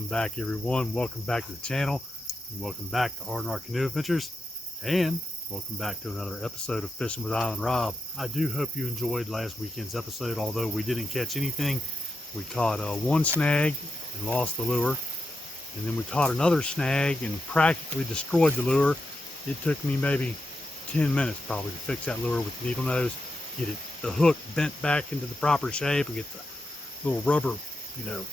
Welcome back, everyone. Welcome back to the channel. Welcome back to R&R Canoe Adventures. And welcome back to another episode of Fishing with Island Rob. I do hope you enjoyed last weekend's episode. Although we didn't catch anything, we caught one snag and lost the lure. And then we caught another snag and practically destroyed the lure. It took me maybe 10 minutes probably to fix that lure with the needle nose, get the hook bent back into the proper shape, and get the little rubber,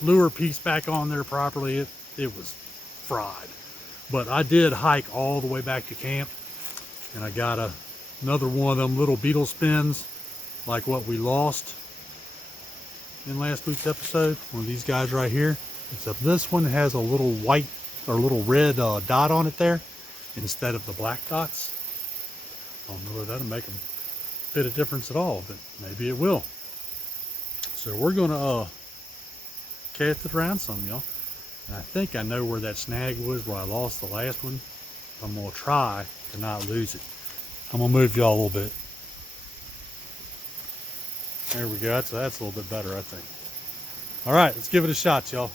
lure piece back on there properly. It was fried. But I did hike all the way back to camp, and I got another one of them little beetle spins like what we lost in last week's episode. One of these guys right here, except this one has a little white or little red dot on it there instead of the black dots. I don't know if that'll make a bit of difference at all, but maybe it will. So we're gonna cast it around some, y'all. And I think I know where that snag was where I lost the last one. I'm gonna try to not lose it. I'm gonna move y'all a little bit. There we go. That's a little bit better, I think. All right, let's give it a shot, y'all.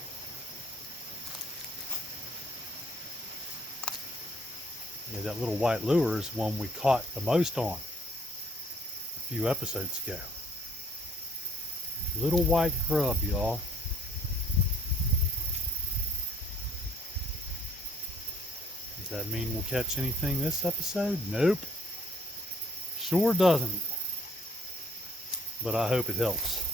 Yeah, that little white lure is one we caught the most on a few episodes ago. Little white grub, y'all. Does that mean we'll catch anything this episode? Nope. Sure doesn't. But I hope it helps.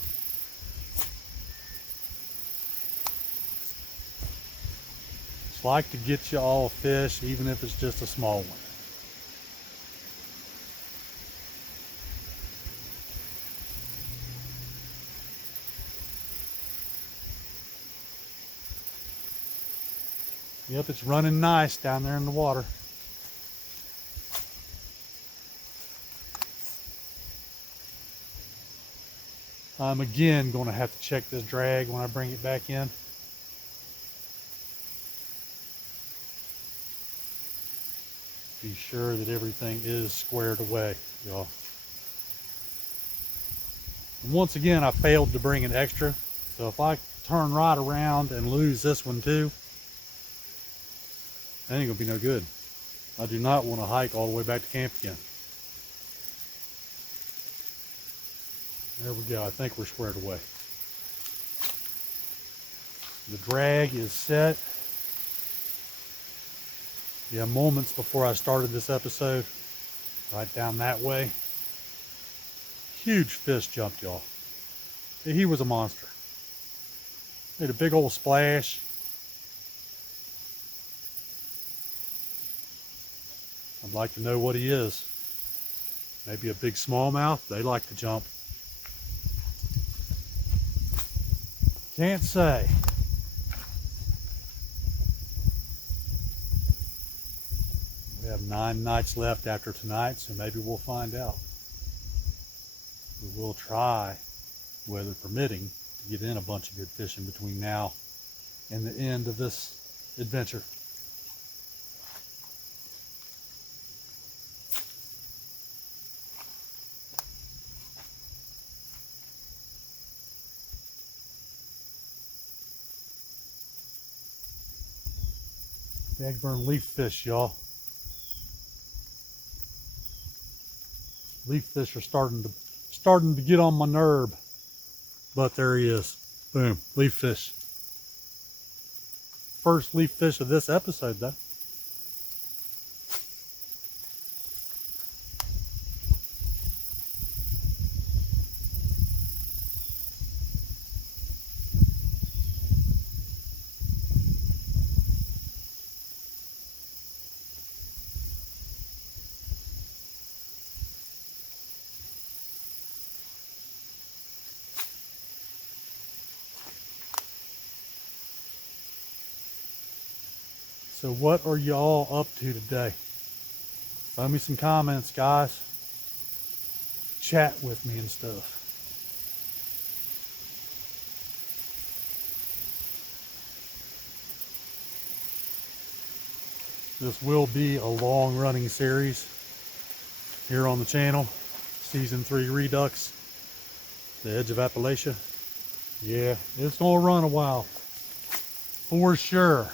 Just like to get you all a fish, even if it's just a small one. Yep, it's running nice down there in the water. I'm again going to have to check this drag when I bring it back in. Be sure that everything is squared away, y'all. And once again, I failed to bring an extra. So if I turn right around and lose this one too, that ain't gonna be no good. I do not want to hike all the way back to camp again. There we go. I think we're squared away. The drag is set. Yeah, moments before I started this episode, right down that way, huge fish jumped, y'all. He was a monster. Made a big old splash. I'd like to know what he is. Maybe a big smallmouth. They like to jump. Can't say. We have 9 nights left after tonight, so maybe we'll find out. We will try, weather permitting, to get in a bunch of good fishing between now and the end of this adventure. Bagburn leaf fish, y'all. Leaf fish are starting to get on my nerve. But there he is. Boom, leaf fish. First leaf fish of this episode, though. So what are y'all up to today? Throw me some comments, guys. Chat with me and stuff. This will be a long running series here on the channel. Season 3 Redux, the edge of Appalachia. Yeah, it's gonna run a while. for sure.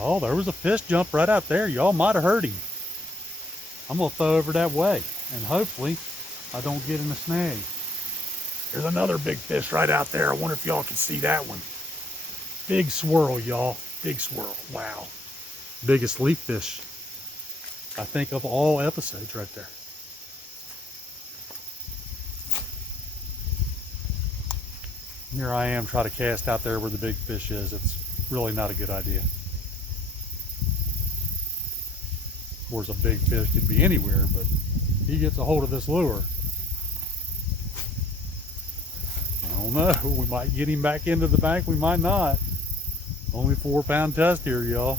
Oh, there was a fish jump right out there. Y'all might have heard him. I'm gonna throw over that way, and hopefully I don't get in a snag. There's another big fish right out there. I wonder if y'all can see that one. Big swirl, y'all. Big swirl. Wow. Biggest leaf fish, I think, of all episodes right there. Here I am trying to cast out there where the big fish is. It's really not a good idea. Of course, a big fish could be anywhere, but he gets a hold of this lure. I don't know. We might get him back into the bank. We might not. Only 4-pound test here, y'all.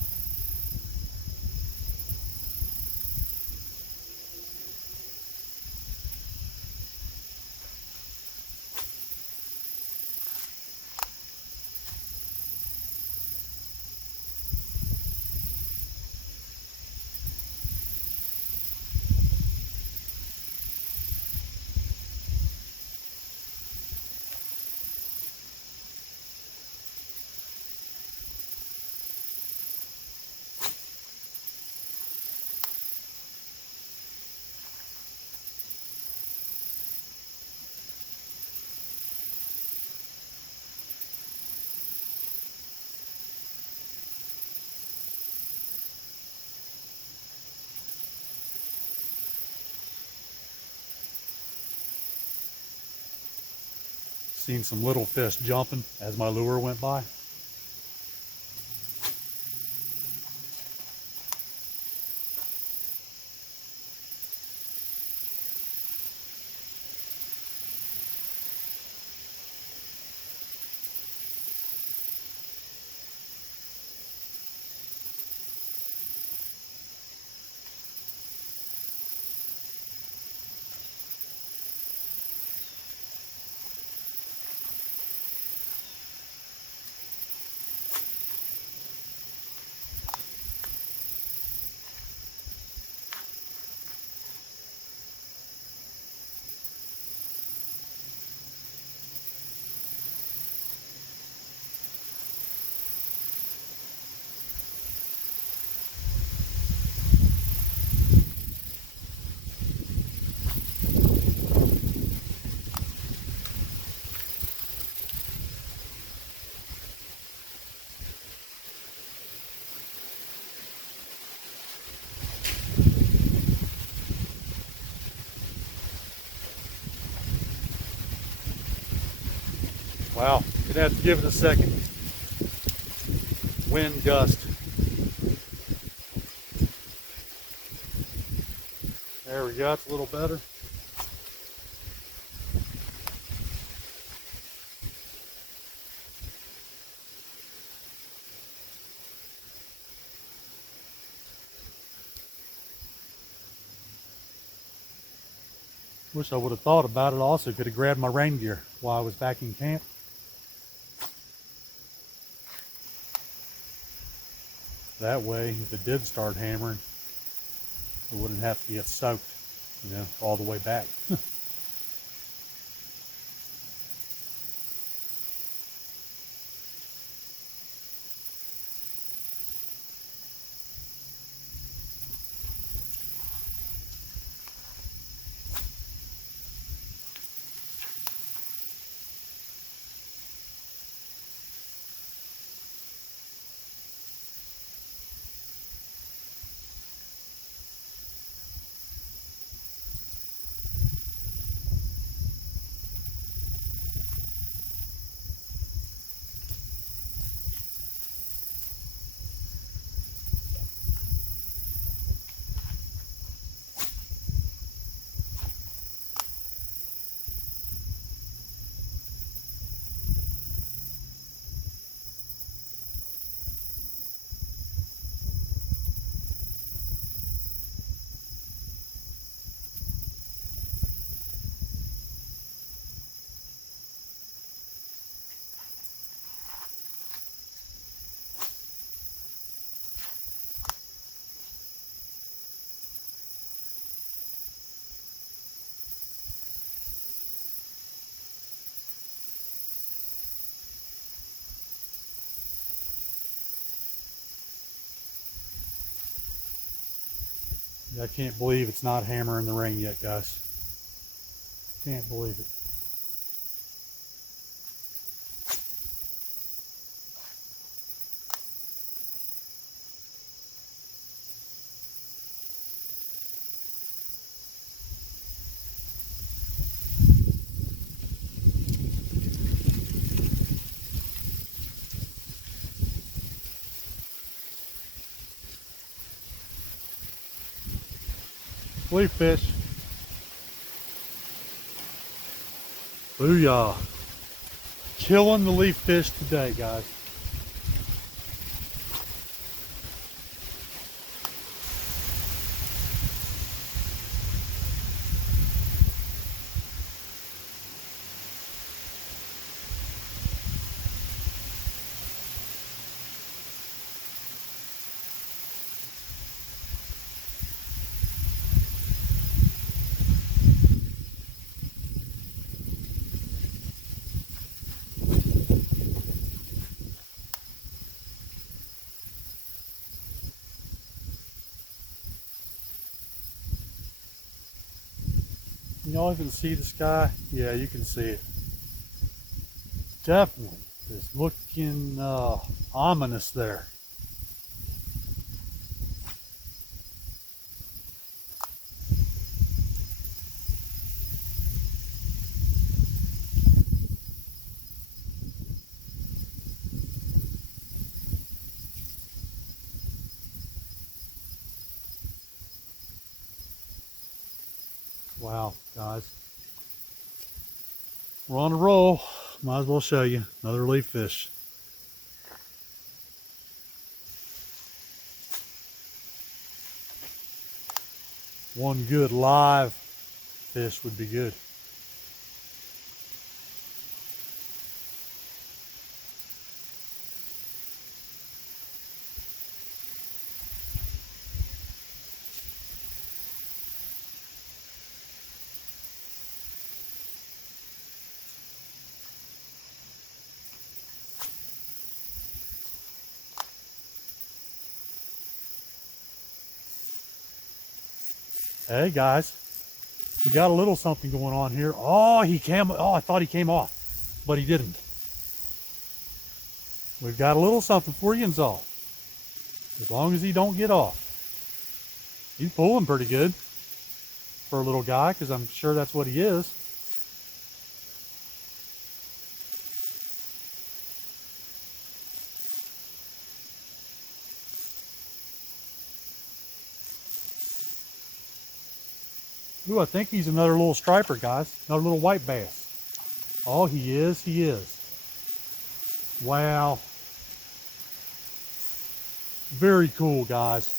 Seen some little fish jumping as my lure went by. Wow, you'd have to give it a second. Wind gust. There we go, it's a little better. Wish I would have thought about it. Also could have grabbed my rain gear while I was back in camp. That way, if it did start hammering, it wouldn't have to get soaked, you know, all the way back. I can't believe it's not hammering the rain yet, guys. Can't believe it. Leaf fish. Booyah. Killing the leaf fish today, guys. Y'all can see the sky? Yeah, you can see it. Definitely is looking ominous there. Wow, guys. We're on a roll. Might as well show you another leaf fish. One good live fish would be good. Hey guys, we got a little something going on here. Oh, I thought he came off, but he didn't. We've got a little something for you, all. As long as he don't get off. He's pulling pretty good for a little guy, because I'm sure that's what he is. Ooh, I think he's another little striper, guys. Another little white bass. Oh, he is. He is. Wow. Very cool, guys.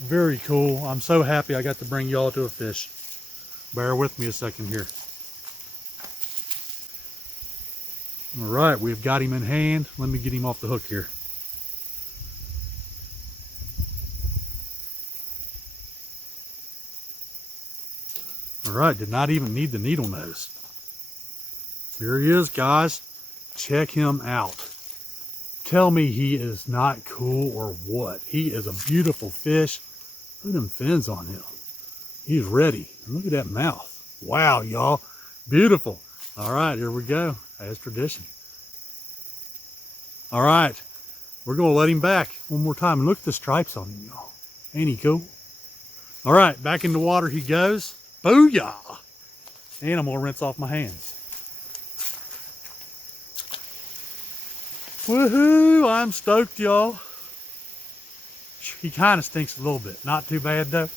Very cool. I'm so happy I got to bring y'all to a fish. Bear with me a second here. All right, we've got him in hand. Let me get him off the hook here. All right, did not even need the needle nose. Here he is, guys. Check him out. Tell me he is not cool or what. He is a beautiful fish. Look at them fins on him. He's ready. And look at that mouth. Wow, y'all. Beautiful. All right, here we go, as tradition. All right, we're going to let him back one more time. And look at the stripes on him, y'all. Ain't he cool? All right, back in the water he goes. Booyah! And I'm going to rinse off my hands. Woohoo! I'm stoked, y'all. He kind of stinks a little bit. Not too bad, though.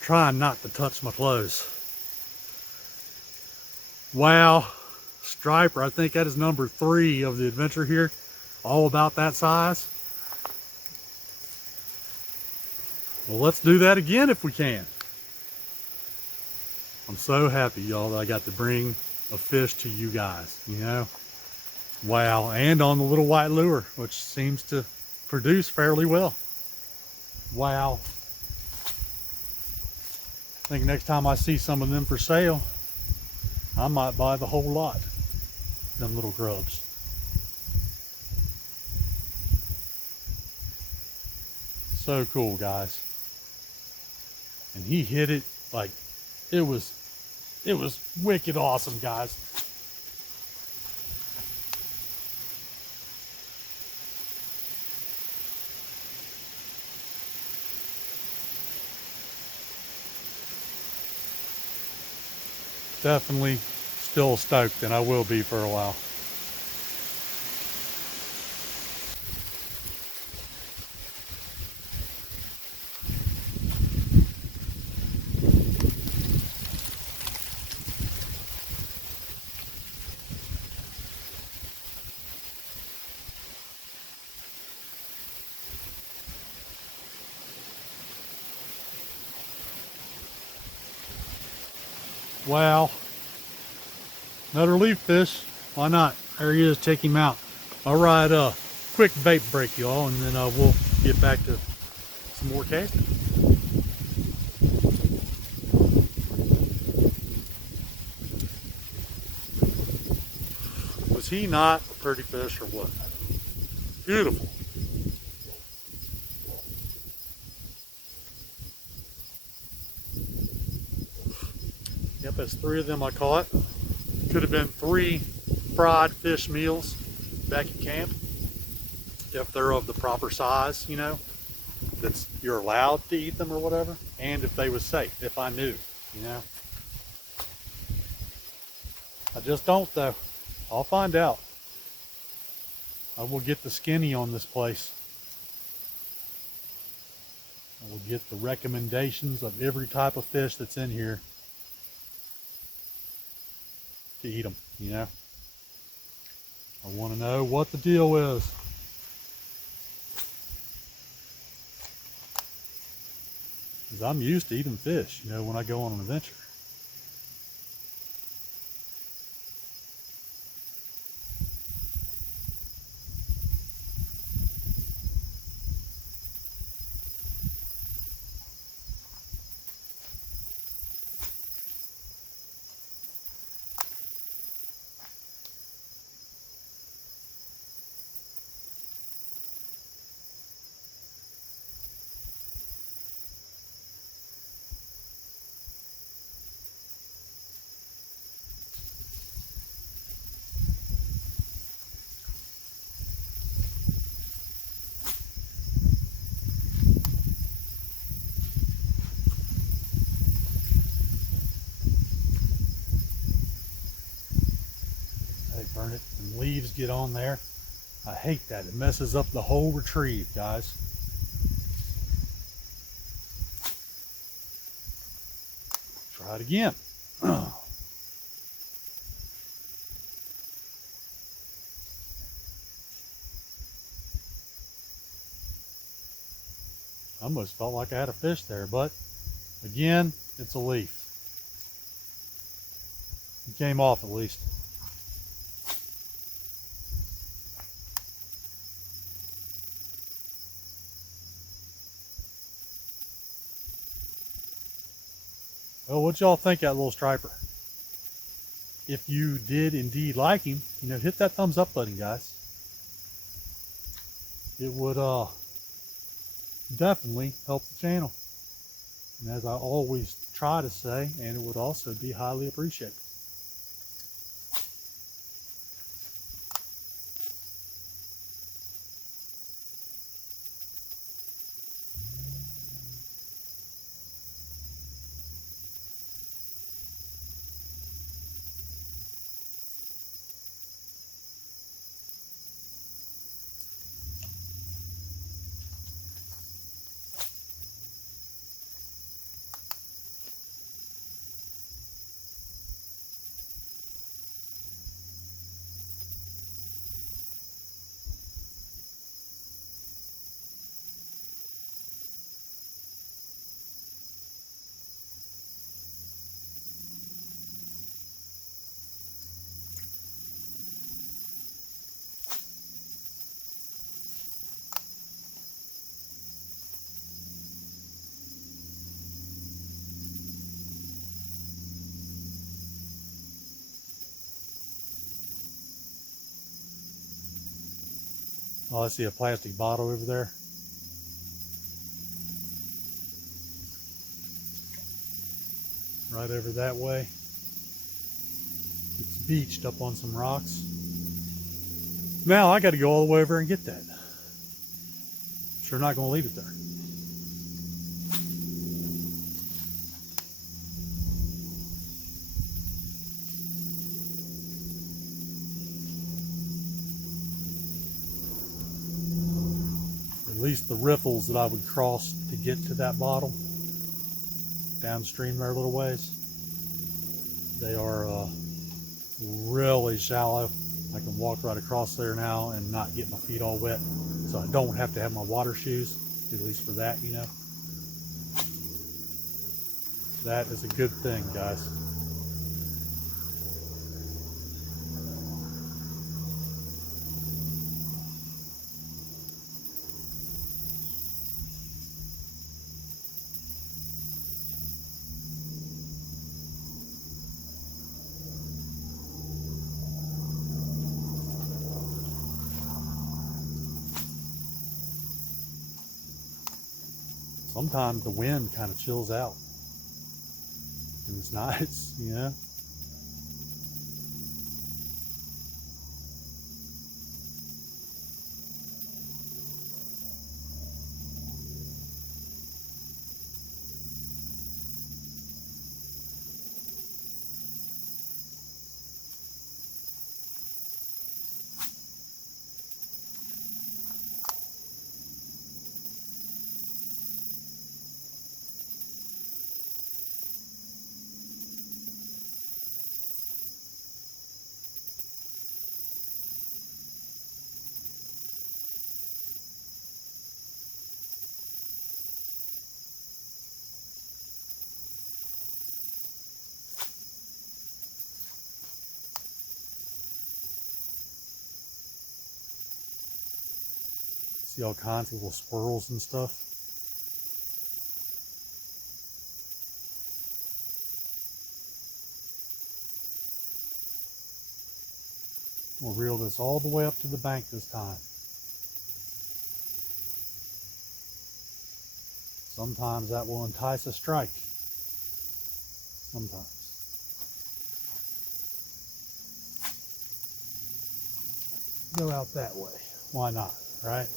Trying not to touch my clothes. Wow. Striper, I think that is number 3 of the adventure here. All about that size. Well, let's do that again if we can. I'm so happy, y'all, that I got to bring a fish to you guys, you know. Wow, and on the little white lure, which seems to produce fairly well. Wow. I think next time I see some of them for sale, I might buy the whole lot. Them little grubs. So cool, guys. and he hit it like it was wicked awesome, guys. Definitely still stoked, and I will be for a while. Wow. Another leaf fish. Why not? There he is. Take him out. All right, quick bait break, y'all, and then we'll get back to some more casting. Was he not a pretty fish or what? Beautiful. Yep, that's 3 of them I caught. Could have been 3 fried fish meals back at camp, if they're of the proper size, you know, that's you're allowed to eat them or whatever, and if they was safe, if I knew, you know. I just don't though. I'll find out. I will get the skinny on this place. I will get the recommendations of every type of fish that's in here to eat them, you know. I want to know what the deal is. Because I'm used to eating fish, you know, when I go on an adventure. Hey, burn it, and leaves get on there. I hate that. It messes up the whole retrieve, guys. Try it again. I almost felt like I had a fish there, but again, it's a leaf. It came off at least. Well, what y'all think of that little striper? If you did indeed like him, you know, hit that thumbs up button, guys. It would definitely help the channel. And as I always try to say, and it would also be highly appreciated. Oh, I see a plastic bottle over there. right over that way. It's beached up on some rocks. Now I got to go all the way over and get that. Sure not going to leave it there. At least the riffles that I would cross to get to that bottom, downstream there a little ways, they are really shallow. I can walk right across there now and not get my feet all wet, so I don't have to have my water shoes, at least for that, you know. That is a good thing, guys. Sometimes the wind kind of chills out, and it's nice, you know. See all kinds of little squirrels and stuff. We'll reel this all the way up to the bank this time. Sometimes that will entice a strike. Sometimes. Go out that way. Why not, right?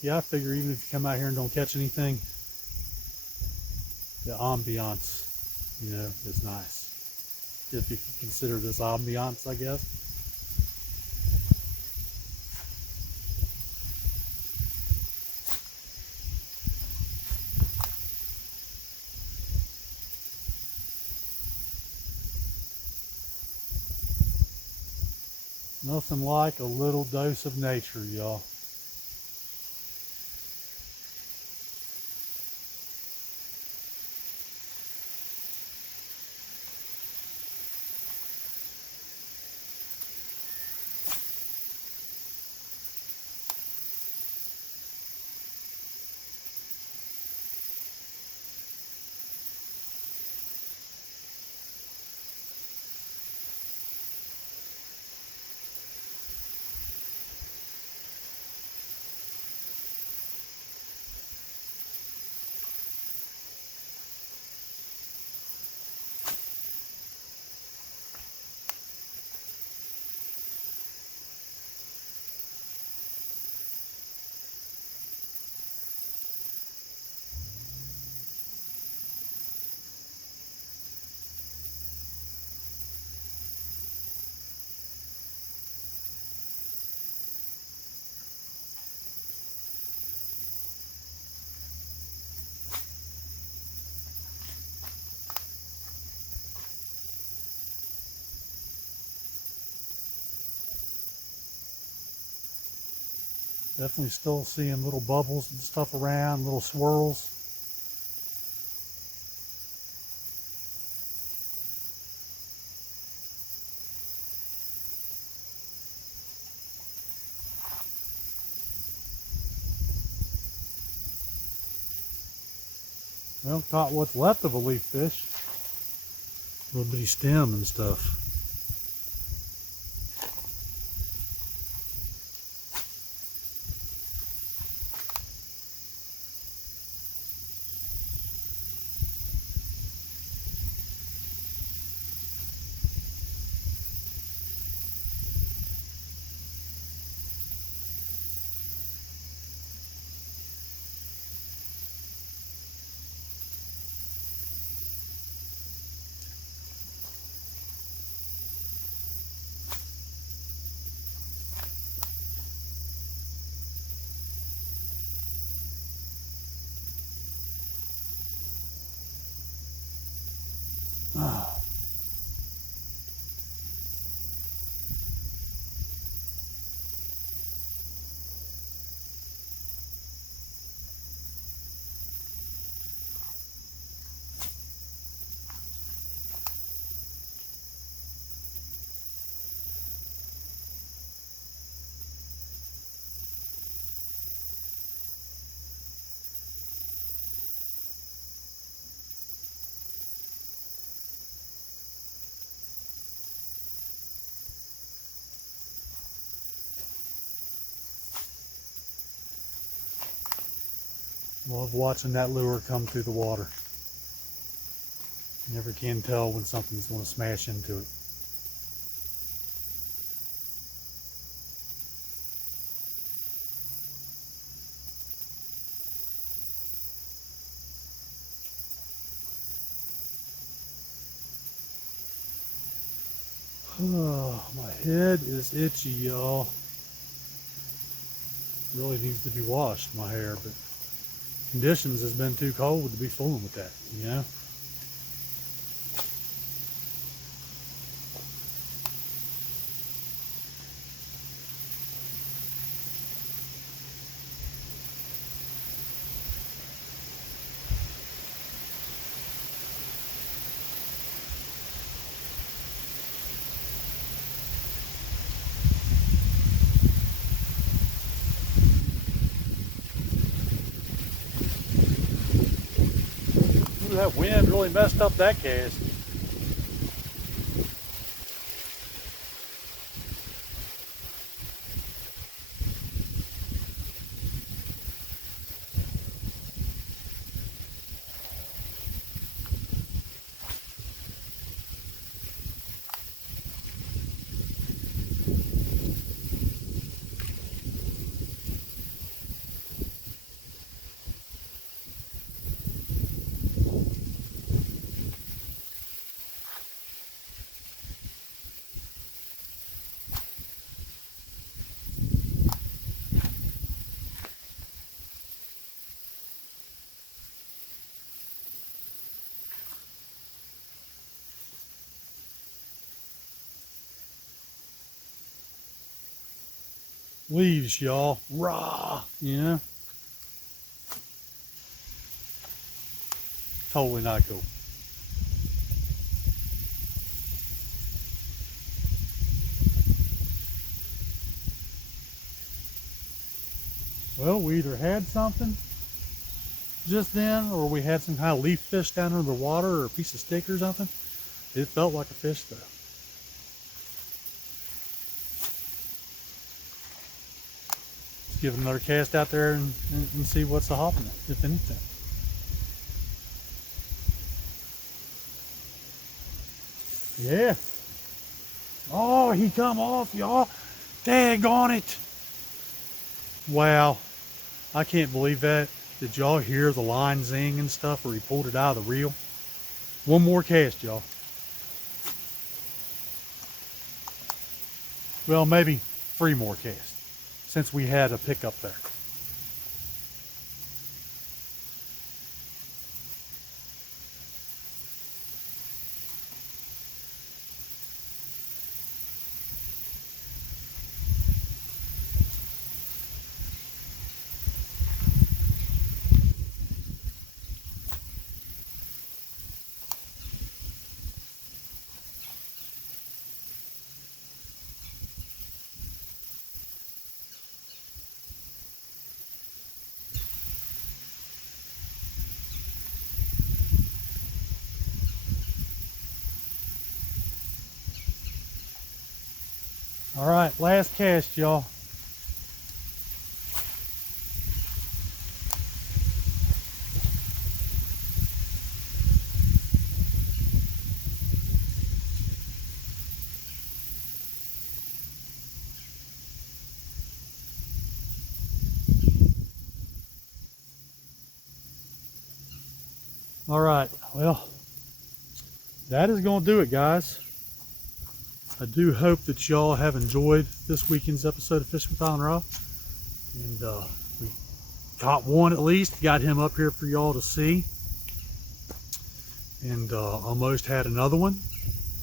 Yeah, I figure even if you come out here and don't catch anything, the ambiance, you know, is nice. If you can consider this ambiance, I guess. Nothing like a little dose of nature, y'all. Definitely still seeing little bubbles and stuff around, little swirls. Well, caught what's left of a leaf fish. Little bitty stem and stuff. Ah. Love watching that lure come through the water. You never can tell when something's going to smash into it. Oh, my head is itchy, y'all. Really needs to be washed, my hair, but conditions has been too cold to be fooling with that, you know? Ooh, that wind really messed up that cast. Leaves, y'all. Raw, you know? Totally not cool. Well, we either had something just then, or we had some kind of leaf fish down under the water, or a piece of stick or something. It felt like a fish, though. Let's give it another cast out there and see what's a hopping, if anything. Yeah. Oh, he come off, y'all. Daggone it. Wow. I can't believe that. Did y'all hear the line zing and stuff where he pulled it out of the reel? One more cast, y'all. Well, maybe 3 more casts, since we had a pickup there. All right, last cast, y'all. All right, well, that is going to do it, guys. I do hope that y'all have enjoyed this weekend's episode of Fishing with Island Rob. And we caught one at least, got him up here for y'all to see. And almost had another one.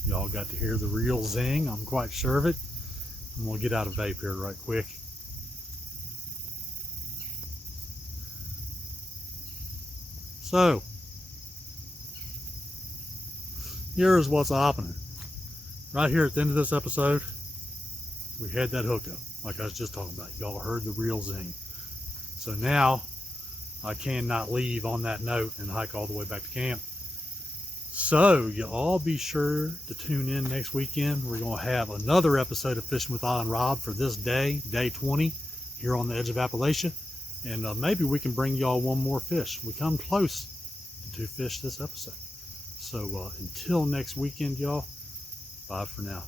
Y'all got to hear the real zing, I'm quite sure of it. I'm going to get out of vape here right quick. So, here's what's happening. Right here at the end of this episode, we had that hookup, like I was just talking about. Y'all heard the real zing. So now, I cannot leave on that note and hike all the way back to camp. So, you all be sure to tune in next weekend. We're going to have another episode of Fishing with Island Rob for this day, day 20, here on the edge of Appalachia. And maybe we can bring y'all one more fish. We come close to 2 fish this episode. So until next weekend, y'all, bye for now.